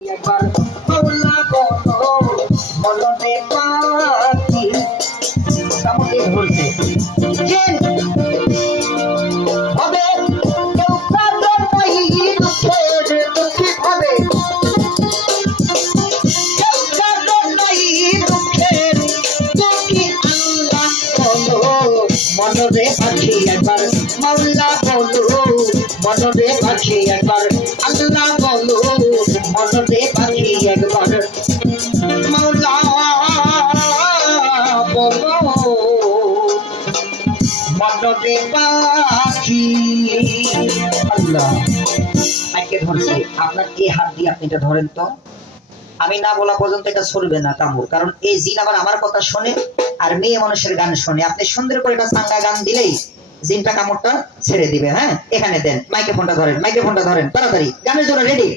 একবার পাখি। একবার মাওলা বলো। মনরে পাখি একবার আল্লাহ এই আমি না বলা পর্যন্ত এটা না কারণ এই জিন আবার আমার কথা শোনে আর মেয়ে মানুষের গান শোনে। আপনি সুন্দর করে একটা সাঙ্গা গান দিলেই জিনটা কামড়টা ছেড়ে দিবে হ্যাঁ? এখানে দেন। মাইক্রোফোনটা ধরেন মাইক্রোফোনটা ধরেন। তাড়াতাড়ি। গানের জন্য রেডি